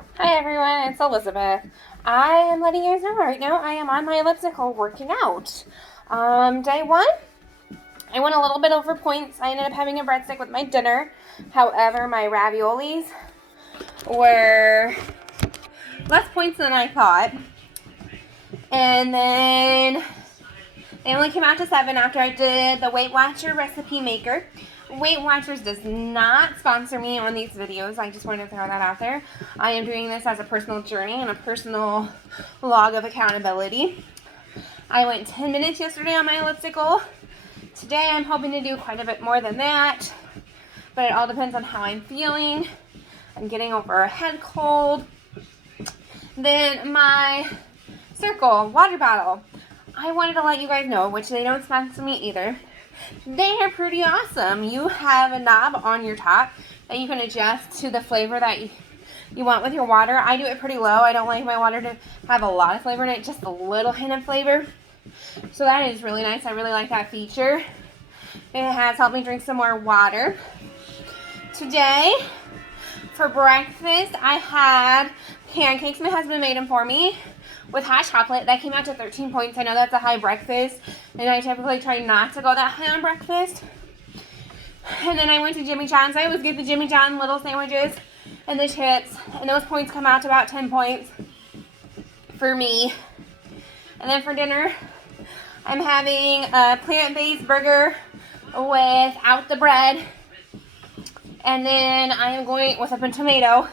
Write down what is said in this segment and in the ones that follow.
Hi everyone, it's Elizabeth. I am letting you guys know right now I am on my elliptical working out. Day one, I went a little bit over points. I ended up having a breadstick with my dinner. However, my raviolis were less points than I thought. And then they only came out to 7 after I did the Weight Watcher recipe maker. Weight Watchers does not sponsor me on these videos. I just wanted to throw that out there. I am doing this as a personal journey and a personal log of accountability. I went 10 minutes yesterday on my elliptical. Today I'm hoping to do quite a bit more than that, but it all depends on how I'm feeling. I'm getting over a head cold. Then my Circle water bottle. I wanted to let you guys know, which they don't sponsor me either. They are pretty awesome. You have a knob on your top that you can adjust to the flavor that you want with your water. I do it pretty low. I don't like my water to have a lot of flavor in it, just a little hint of flavor. So that is really nice. I really like that feature. It has helped me drink some more water. Today, for breakfast, I had pancakes. My husband made them for me with hot chocolate. That came out to 13 points. I know that's a high breakfast, and I typically try not to go that high on breakfast. And then I went to Jimmy John's. I always get the Jimmy John little sandwiches and the chips, and those points come out to about 10 points for me. And then for dinner, I'm having a plant-based burger without the bread, and then I am going with a tomato,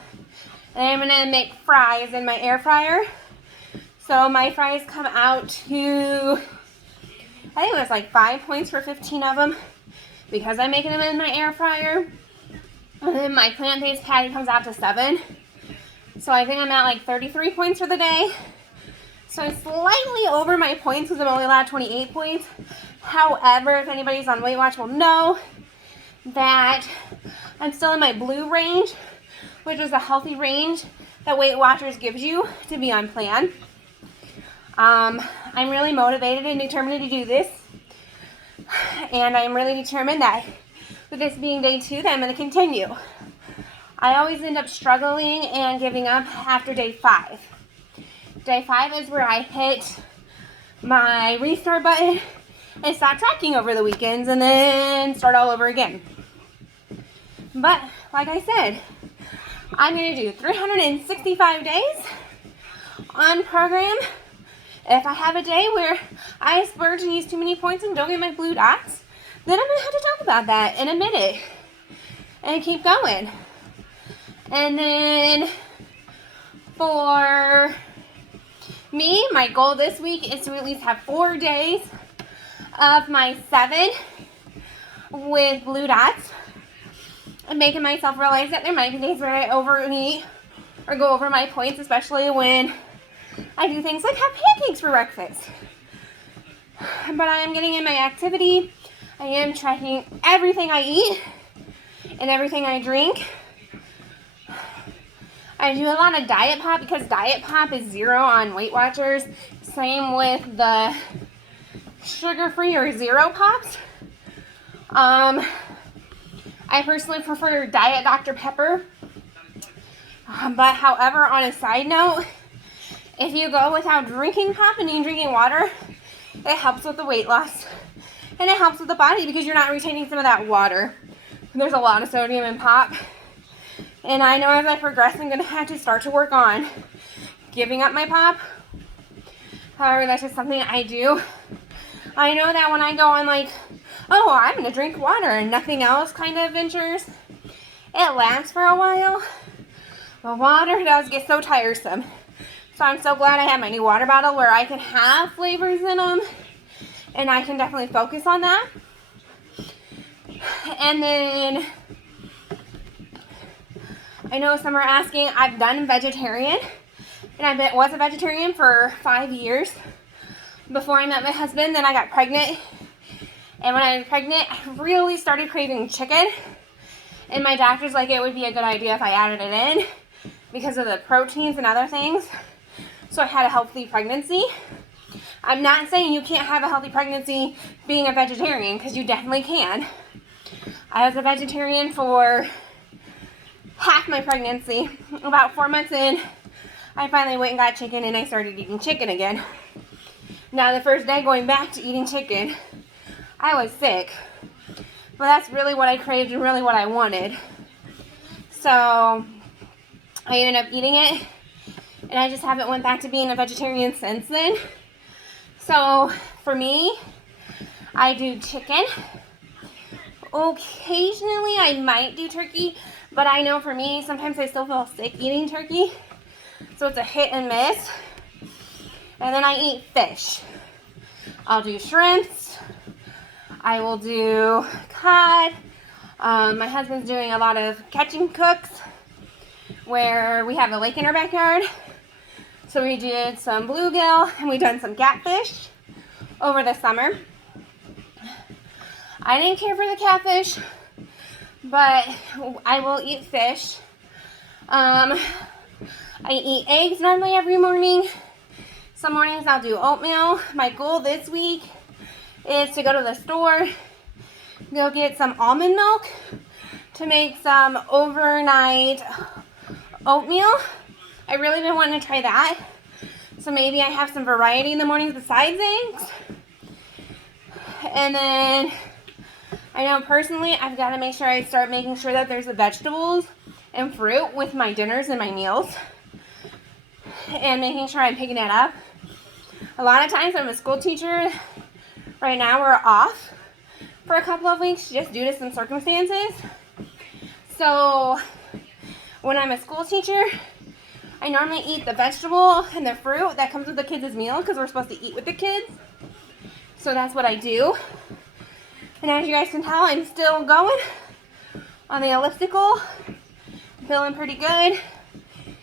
and I'm going to make fries in my air fryer. So my fries come out to, I think it was like 5 points for 15 of them because I'm making them in my air fryer. And then my plant-based patty comes out to 7. So I think I'm at like 33 points for the day. So I'm slightly over my points because I'm only allowed 28 points. However, if anybody's on Weight Watch will know that I'm still in my blue range, which is a healthy range that Weight Watchers gives you to be on plan. I'm really motivated and determined to do this, and I'm really determined that with this being day 2 that I'm going to continue. I always end up struggling and giving up after day 5. Day 5 is where I hit my restart button and stop tracking over the weekends and then start all over again. But like I said, I'm going to do 365 days on program. If I have a day where I splurge and use too many points and don't get my blue dots, then I'm going to have to talk about that and admit it and keep going. And then for me, my goal this week is to at least have 4 days of my 7 with blue dots. I'm making myself realize that there might be days where I overeat or go over my points, especially when I do things like have pancakes for breakfast. But I am getting in my activity. I am tracking everything I eat and everything I drink. I do a lot of Diet Pop because Diet Pop is 0 on Weight Watchers. Same with the sugar-free or 0 pops. I personally prefer Diet Dr. Pepper. But however, on a side note, if you go without drinking pop and drinking water, it helps with the weight loss. And it helps with the body because you're not retaining some of that water. There's a lot of sodium in pop. And I know as I progress, I'm going to have to start to work on giving up my pop. However, that's just something I do. I know that when I go on like, oh, I'm going to drink water and nothing else kind of ventures, it lasts for a while. But water does get so tiresome. So I'm so glad I have my new water bottle where I can have flavors in them. And I can definitely focus on that. And then, I know some are asking, I've done vegetarian. And I was a vegetarian for 5 years before I met my husband. Then I got pregnant. And when I was pregnant, I really started craving chicken. And my doctor's like, it would be a good idea if I added it in because of the proteins and other things. So I had a healthy pregnancy. I'm not saying you can't have a healthy pregnancy being a vegetarian, because you definitely can. I was a vegetarian for half my pregnancy. About 4 months in, I finally went and got chicken and I started eating chicken again. Now the first day going back to eating chicken, I was sick. But that's really what I craved and really what I wanted. So I ended up eating it, and I just haven't went back to being a vegetarian since then. So for me, I do chicken. Occasionally I might do turkey, but I know for me, sometimes I still feel sick eating turkey. So it's a hit and miss. And then I eat fish. I'll do shrimps. I will do cod. My husband's doing a lot of catch and cooks where we have a lake in our backyard. So we did some bluegill and we done some catfish over the summer. I didn't care for the catfish, but I will eat fish. I eat eggs normally every morning. Some mornings I'll do oatmeal. My goal this week is to go to the store, go get some almond milk to make some overnight oatmeal. I really been wanting to try that. So maybe I have some variety in the mornings besides eggs. And then I know personally I've got to make sure I start making sure that there's the vegetables and fruit with my dinners and my meals. And making sure I'm picking it up. A lot of times I'm a school teacher. Right now we're off for a couple of weeks just due to some circumstances. So when I'm a school teacher, I normally eat the vegetable and the fruit that comes with the kids' meal because we're supposed to eat with the kids. So that's what I do. And as you guys can tell, I'm still going on the elliptical. Feeling pretty good.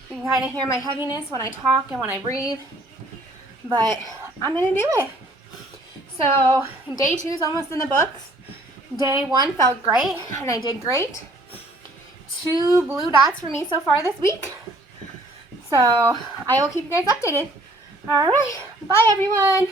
You can kind of hear my heaviness when I talk and when I breathe. But I'm going to do it. So day 2 is almost in the books. Day 1 felt great and I did great. 2 blue dots for me so far this week. So I will keep you guys updated. All right. Bye, everyone.